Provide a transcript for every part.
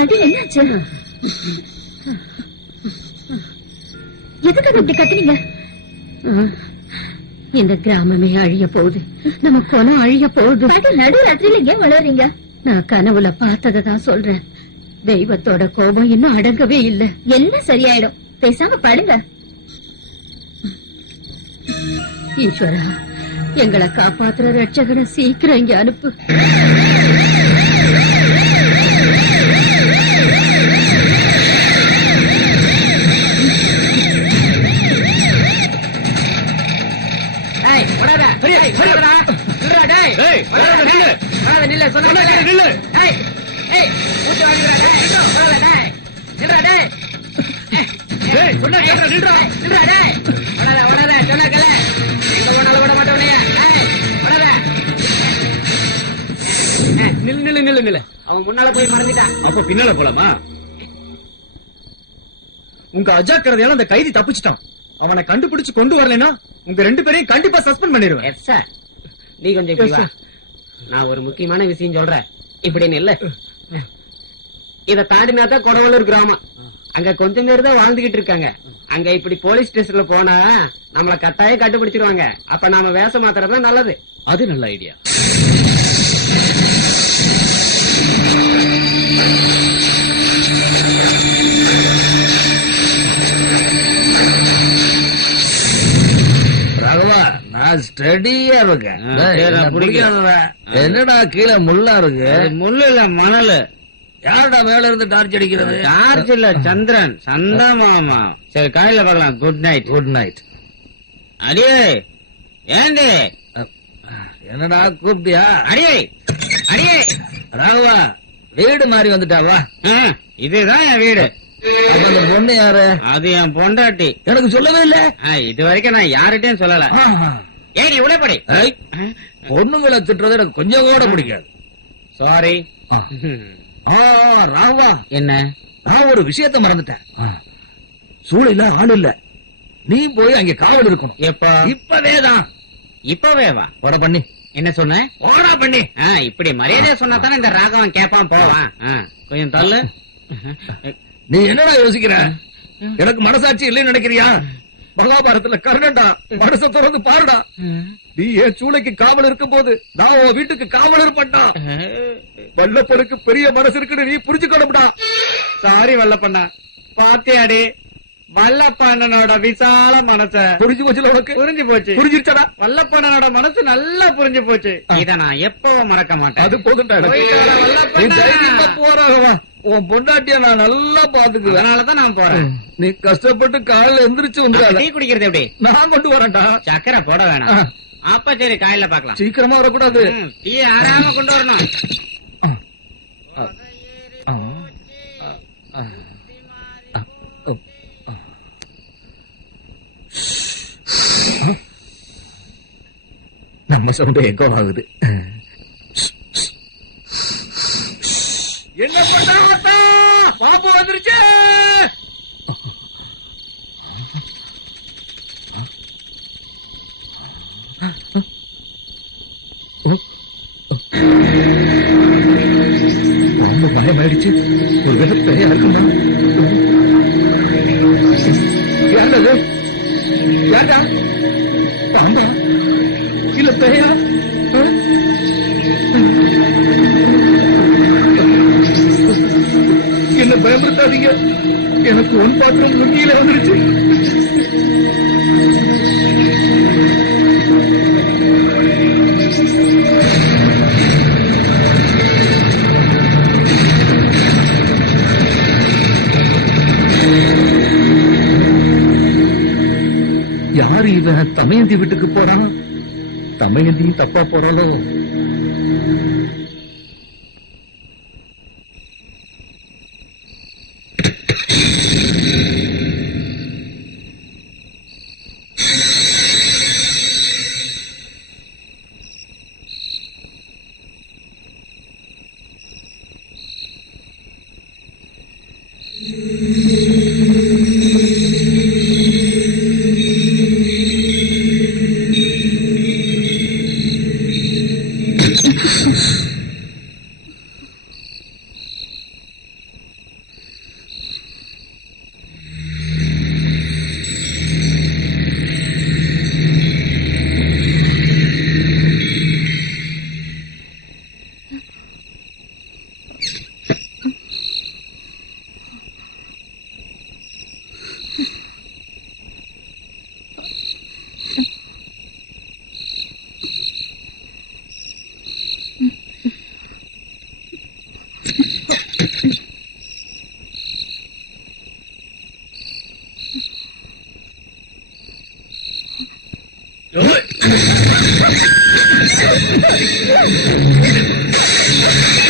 அது என்னாச்சு? எதுக்காக இப்படி கத்துனீங்க? இந்த கிராமமே அழிய போகுது. நம்ம குணம் அழிய போகுது. நடு ராத்திரியில ஏன் வளர்றீங்க? நான் கனவுல பார்த்ததை தான் சொல்றேன். தெய்வத்தோட கோபம் இன்னும் அடங்கவே இல்ல எல்லாம் சரியாயிடும் பேசாம படுங்க ஈஸ்வரா எங்களை காப்பாத்துற ரட்சகனை சீக்கிரம் இங்க அனுப்பு நில்லு. நில்லு. நில்லு, நில்லு, நில்லு, நில்லு. அவன் முன்னால போய் மறந்துட்டான் அப்ப பின்னால போலாமா? உங்க அஜாக்கிரதையால அந்த கைதி தப்பிச்சிட்டான். அவனை கண்டுபிடிச்சு கொண்டு வரலைன்னா உங்க ரெண்டு பேரையும் கண்டிப்பா சஸ்பெண்ட் பண்ணிடுவேன். எஸ் சார் நீ கொஞ்சம் நான் ஒரு முக்கியமான விஷயம் சொல்றேன். இப்படி நில்ல. இத தாண்டினா தான் கொடவலூர் கிராமம். அங்க கொஞ்சம் பேர் தான் வாழ்ந்துகிட்டு இருக்காங்க. அங்க இப்படி போலீஸ் ஸ்டேஷன்ல போனா நம்மள கட்டாயம் கண்டுபிடிச்சிருவாங்க. அப்ப நாம வேஷம் மாத்திரம் தான் நல்லது. அது நல்ல ஐடியா. பிடிக்காதடா. என்னடா கீழே முள்ளா இருக்கு? முள்ளு இல்ல மணல். யாருடா மேல இருந்து டார்ச் அடிக்கிறது? டார்ச் இல்ல சந்திரன். சந்தா மாமா. சரி காலையில பார்க்கலாம். குட் நைட் குட் நைட் அடியே ஏண்டி? என்னடா கூப்பிட்டியா? அடியே அடியே. ராகவா வீடு மாறி வந்துட்டாவா இதுதான் என் வீடு. அந்த பொண்ணு யாரு? அது என் பொண்டாட்டி. எனக்கு சொல்லவே இல்ல. இது வரைக்கும் நான் யார்கிட்டயும் சொல்லல. ஆஹா. ஏய் நீ உள்ள படி. ஏய், பொண்ணுங்களை திட்டுறது எனக்கு கொஞ்சம் கூட பிடிக்காது. சாரி ராகவா. என்ன? நான் ஒரு விஷயத்த மறந்துட்டேன். சூழல ஆள் இல்ல. நீ போய் அங்க காவல் இருக்கணும். எப்ப? இப்பவேதான் இப்பவே வா வட பண்ணி. என்ன சொன்ன? ஓடா பண்ணி. இப்படி மரியாதையா சொன்னா தானே இந்த ராகவன் கேப்பான் போவான் கொஞ்சம் தள்ளு. நீ என்னடா யோசிக்கிற? எனக்கு மனசாட்சி இல்லைன்னு நினைக்கிறியா? மகாபாரதத்துல கர்ணன்டா மனச திறந்து பாருடா. நீ ஏன் சூளைக்கு காவல் இருக்கும் போது நான் உன் வீட்டுக்கு காவல் இருப்பேன்டா. வல்லப்பனுக்கு பெரிய மனசு இருக்குன்னு நீ புரிஞ்சுக்கணும்டா. சாரி வல்லப்பண்ணா. பாத்தியாடி வல்லப்பண்ணனோட விசால மனச புரிஞ்சு உனக்கு? புரிஞ்சு போச்சு. புரிஞ்சிருச்சடா? வல்லப்பண்ணனோட மனசு நல்லா புரிஞ்சு போச்சு. இத நான் எப்பவும் மறக்க மாட்டேன். அது உன் பொண்டாட்டிய நான் நல்லா பாத்துக்குவேன். அதனாலதான் நான் போறேன். நீ கஷ்டப்பட்டு காலையில எந்திரிச்சு வந்துடாத. டீ குடிக்கிறது எப்படி? நான் கொண்டு வரேன்டா. சக்கரை போட வேணாம். அப்ப சரி காலையில பாக்கலாம் சீக்கிரமா வரக்கூடாது. டீ ஆறாம கொண்டு வரணும். நம்ம சவுண்ட் எக்கோ ஆகுது என்ன பண்ணா அத்தா? பாம்பு வந்துருச்சு. பாம்பு பயமாயிடுச்சு ஒரு வேலை பெரிய என்ன பயமுறுத்தாதீங்க எனக்கு ஒன் பாத்திரம் முக்கியில வந்துருச்சு. யாரு இவன் தமையந்தி வீட்டுக்கு போறானோ? தமயந்தியும் தப்பா போறாளோ? Thank you.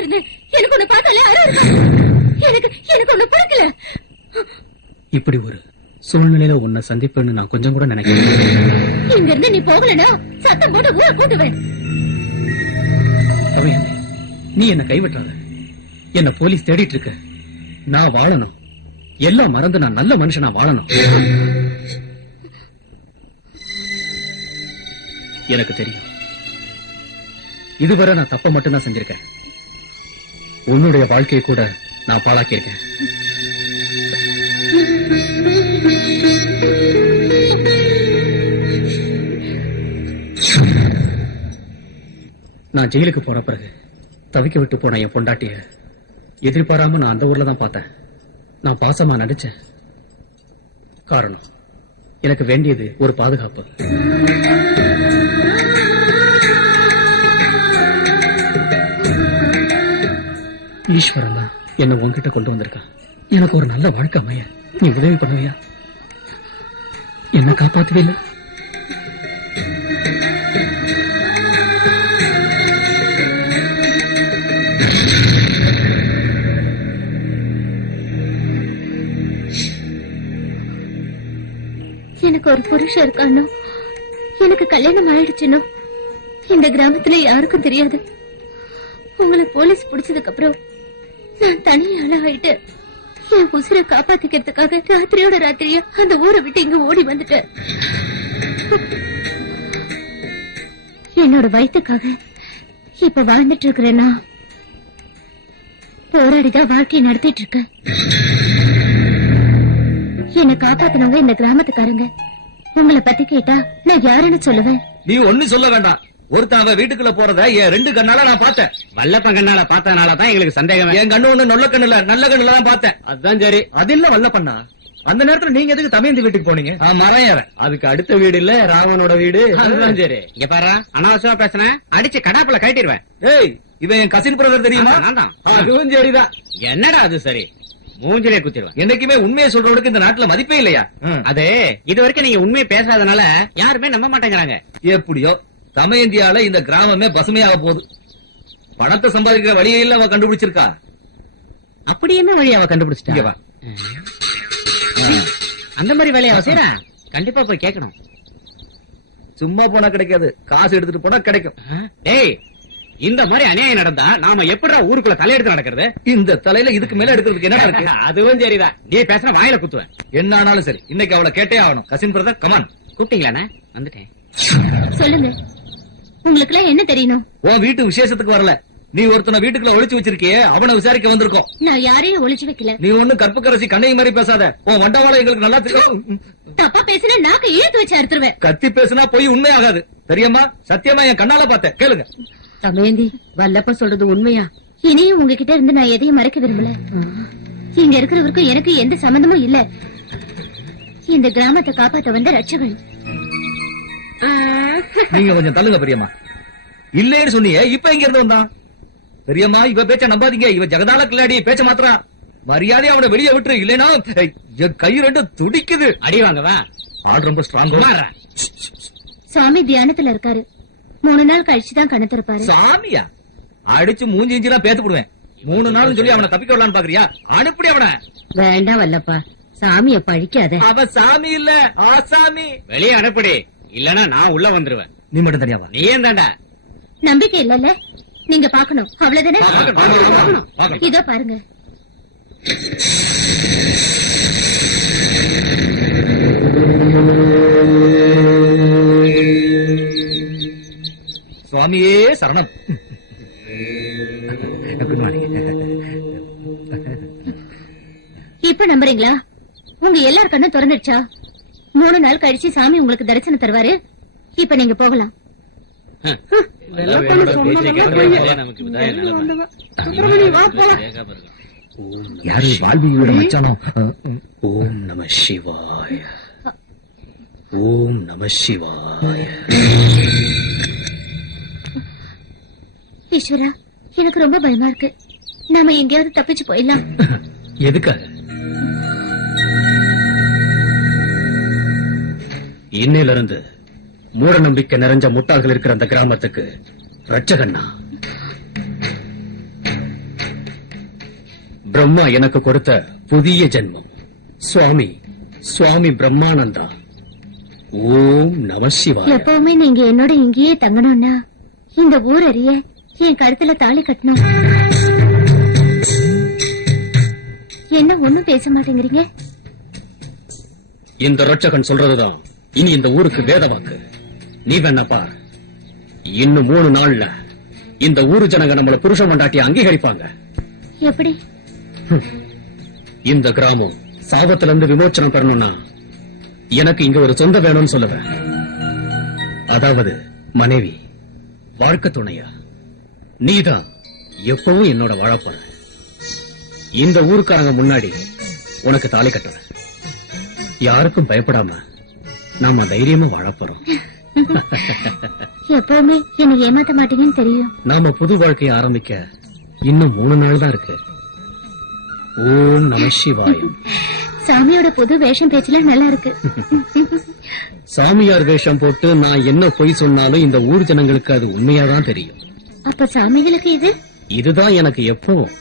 போ இங்க இருந்து. எனக்கு உன்னை பார்த்தாலே அழ இருக்கா எனக்கு எனக்கு உன்னை பிடிக்கல. இப்படி ஒரு சூழ்நிலையில உன்னை சந்திப்பேன்னு நான் கொஞ்சம் கூட நினைக்கிறேன் இங்க இருந்து நீ போகலனா சத்தம் போட்டு ஊரை கூட்டுவேன். அவன் நீ என்ன கைவிட்டாத. என்ன போலீஸ் தேடிட்டு இருக்க நான் வாழணும். எல்லாம் மறந்து நான் நல்ல மனுஷனா வாழணும். எனக்கு தெரியும். இதுவரை நான் தப்ப மட்டும் தான் செஞ்சிருக்கேன். உன்னுடைய வாழ்க்கையை கூட நான் பாழாக்கியிருக்கேன். நான் ஜெயிலுக்கு போன பிறகு தவிக்க விட்டு போன என் பொண்டாட்டிய எதிர்பாராம நான் அந்த ஊர்ல தான் பார்த்தேன். நான் பாசமா நடிச்சேன். காரணம் எனக்கு வேண்டியது ஒரு பாதுகாப்பு. ஈஸ்வரன் தான் என்ன உன்கிட்ட கொண்டு வந்திருக்கான் எனக்கு ஒரு நல்ல வாழ்க்கை அமைய நீ உதவி பண்ணுவியா? என்ன காப்பாத்துவீங்க எனக்கு ஒரு புருஷன் இருக்கானோ? எனக்கு கல்யாணம் ஆயிடுச்சுனோ? இந்த கிராமத்துல யாருக்கும் தெரியாது. உங்களை போலீஸ் பிடிச்சதுக்கு அப்புறம் நான் தனியாள ஆயிட்டு என் உசிரை காப்பாத்திக்கிறதுக்காக ராத்திரியோட ராத்திரியா அந்த ஊரை விட்டு இங்க ஓடி வந்துட்டேன் என்னோட வயிற்றுக்காக இப்ப வாழ்ந்துட்டு இருக்கிறேன்னா போராடிதான் வாழ்க்கையை நடத்திட்டு இருக்கேன். என்ன காப்பாத்தினவங்க இந்த கிராமத்துக்காரங்க. உங்களை பத்தி கேட்டா நான் யாருன்னு சொல்லுவேன். நீ ஒண்ணு சொல்ல வேண்டாம். ஒருத்தன் அவன் வீட்டுக்குள்ள போறத என் ரெண்டு கண்ணால நான் பார்த்தேன். வல்லப்பன் கண்ணால பார்த்தனால தான் எங்களுக்கு சந்தேகம். என் கண்ணு ஒண்ணு நொல்ல கண்ணு இல்ல நல்ல கண்ணுல தான் பார்த்தேன். அதுதான் சரி. அது இல்ல வல்ல பண்ணா அந்த நேரத்துல நீங்க எதுக்கு தமையந்தி வீட்டுக்கு போனீங்க? மரம் ஏறேன் அதுக்கு அடுத்த வீடு இல்ல ராவனோட வீடு. அதுதான் சரி. இங்க பாரு அனாவசியமா பேசுனேன் அடிச்சு கடாப்புல கட்டிடுவேன் ஏய் இவன் என் கசின் பிரதர் தெரியுமா? அதுவும் சரிதான். என்னடா அது சரி? மூஞ்சிலே குத்திடுவேன். என்னைக்குமே உண்மையை சொல்றவனுக்கு இந்த நாட்டுல மதிப்பே இல்லையா. அது இது வரைக்கும் நீங்க உண்மையை பேசாதனால யாருமே நம்ப மாட்டேங்கிறாங்க. எப்படியோ தமயந்தியால இந்த கிராமமே பசுமையாக போகுது. பணத்தை சம்பாதிக்கிற வழியை இல்ல அவ கண்டுபிடிச்சிருக்கா. அப்படி என்ன வழி அவ கண்டுபிடிச்சிட்டா? வா. அந்த மாதிரி வேலையை அவ செய்யறா கண்டிப்பா போய் கேட்கணும். சும்மா போனா கிடைக்காது. காசு எடுத்துட்டு போனா கிடைக்கும். டேய் இந்த மாதிரி அநியாயம் நடந்தா நாம எப்படிடா ஊருக்குள்ள தலையெடுத்து நடக்கிறது? இந்த தலையில இதுக்கு மேல எடுக்கிறதுக்கு என்ன இருக்கு? அதுவும் சரிதான். நீ பேசுற வாயில குத்துவேன். என்ன ஆனாலும் சரி. இன்னைக்கு அவளை கேட்டே ஆகணும். கசின் பிரதர் கமான் கூப்பிட்டீங்களாண்ணே? வந்துட்டேன். சொல்லுங்க. உங்களுக்கு எல்லாம் என்ன தெரியணும்? உன் வீட்டு விசேஷத்துக்கு வரல. நீ ஒருத்தனை வீட்டுக்குள்ள ஒளிச்சு வச்சிருக்கியே அவனை விசாரிக்க வந்திருக்கோம். நான் யாரையும் ஒளிச்சு வைக்கல. நீ ஒண்ணு கற்புக்கரசி கண்ணை மாதிரி பேசாத. உன் வண்டவாளம் எங்களுக்கு நல்லா தெரியும் தப்பா பேசினா நாக்கு இழுத்து வச்சு அறுத்துருவேன். கத்தி பேசுனா போய் உண்மை ஆகாது. தெரியுமா? சத்தியமா என் கண்ணால பார்த்தேன். கேளுங்க. தமயந்தி வல்லப்ப சொல்றது உண்மையா? இனியும் உங்ககிட்ட இருந்து நான் எதையும் மறைக்க விரும்பல. இங்க இருக்கிறவருக்கும் எனக்கு எந்த சம்பந்தமும் இல்ல. இந்த கிராமத்தை காப்பாத்த வந்த ரட்சகன். நீங்க கொஞ்சம் தள்ளுங்க பெரியம்மா. இல்லேன்னு சொன்னீங்க இப்ப இங்க இருந்து வந்தான்? பெரியம்மா இவ பேச்ச நம்பாதீங்க. இவ ஜெகதால கில்லாடி பேச்ச மாத்திரா மரியாதை அவனை வெளியே விட்டுரு இல்லைன்னா என் கை ரெண்டு துடிக்குது. அடி வாங்கவா? ஆள் ரொம்ப ஸ்ட்ராங் சும்மாறா. சுவாமி தியானத்துல இருக்காரு. மூணு நாள் கழிச்சு தான் கண்ணு திறப்பாரு. சாமியா? அடிச்சு மூஞ்சி இஞ்சிலாம் பேத்து போடுவேன். மூணு நாள் சொல்லி அவனை தப்பிக்க விடலான்னு பாக்குறியா? அனுப்பி அவனை. வேண்டாம் வல்லப்பா. சாமிய பழிக்காத. அவன் சாமி இல்ல ஆசாமி. வெளியே அனுப்படி. இல்லனா நான் உள்ள வந்துருவேன். நீ மட்டும் தனியாவா நீ ஏன் தாண்டா? நம்பிக்கை இல்லல்ல. நீங்க பாக்கணும் அவ்வளவுதானே? பார்க்கணும், பார்க்கணும், பார்க்கணும். இதோ பாருங்க. சுவாமியே சரணம். இப்ப நம்புறீங்களா? உங்க எல்லார் கண்ணும் திறந்துடுச்சா மூணு நாள் கழிச்சு சாமி உங்களுக்கு தரிசனம் தருவாரு. இப்ப நீங்க போகலாம். யாரு? வால்மீகியோட மச்சானோ? ஓம் நம சிவாய. ஓம் நம சிவாய. ஈஸ்வரா எனக்கு ரொம்ப பயமா இருக்கு. நாம எங்கேயாவது தப்பிச்சு போயிடலாம். எதுக்காக? இன்னையில இருந்து மூட நம்பிக்கை நிறைஞ்ச முட்டாள்கள் இருக்கிற அந்த கிராமத்துக்கு ரட்சகண்ணா பிரம்மா எனக்கு கொடுத்த புதிய ஜென்மம். சுவாமி சுவாமி பிரம்மானந்தா. ஓம் நம சிவாய. எப்பவுமே நீங்க என்னோட இங்கேயே தங்கணும்னா இந்த ஊர் அறிய என் கழுத்துல தாலி கட்டணும். என்ன ஒண்ணும் பேச மாட்டேங்கிறீங்க? இந்த ரட்சகன் சொல்றதுதான். இனி இந்த ஊருக்கு வேத வாக்கு நீ வேணா பார். இன்னும் மூணு நாள்ல இந்த ஊரு ஜனங்க நம்மள புருஷ மண்டாட்டி அங்கீகரிப்பாங்க. எப்படி? இந்த கிராமம் சாபத்துல இருந்து விமோச்சனம் பெறணும்னா எனக்கு இங்க ஒரு சொந்த வேணும்னு சொல்லுவேன் அதாவது மனைவி வாழ்க்கை துணையா? நீதான் எப்பவும் என்னோட வாழப்போற. இந்த ஊருக்காரங்க முன்னாடி உனக்கு தாலி கட்டுறேன். யாருக்கும் பயப்படாம நாம தைரியமா வாழப்போறோம் எப்பவுமே என்னை ஏமாத்த மாட்டீங்கன்னு தெரியும். நாம புது வாழ்க்கையை ஆரம்பிக்க இன்னும் மூணு நாள் தான் இருக்கு. ஓம் நம சிவாயம். சாமியோட புது வேஷம் பேச்சுல நல்லா இருக்கு. சாமியார் வேஷம் போட்டு நான் என்ன பொய் சொன்னாலும் இந்த ஊர் ஜனங்களுக்கு அது உண்மையாதான் தெரியும். அப்ப சாமிகளுக்கு இது? இதுதான் எனக்கு எப்பவும்.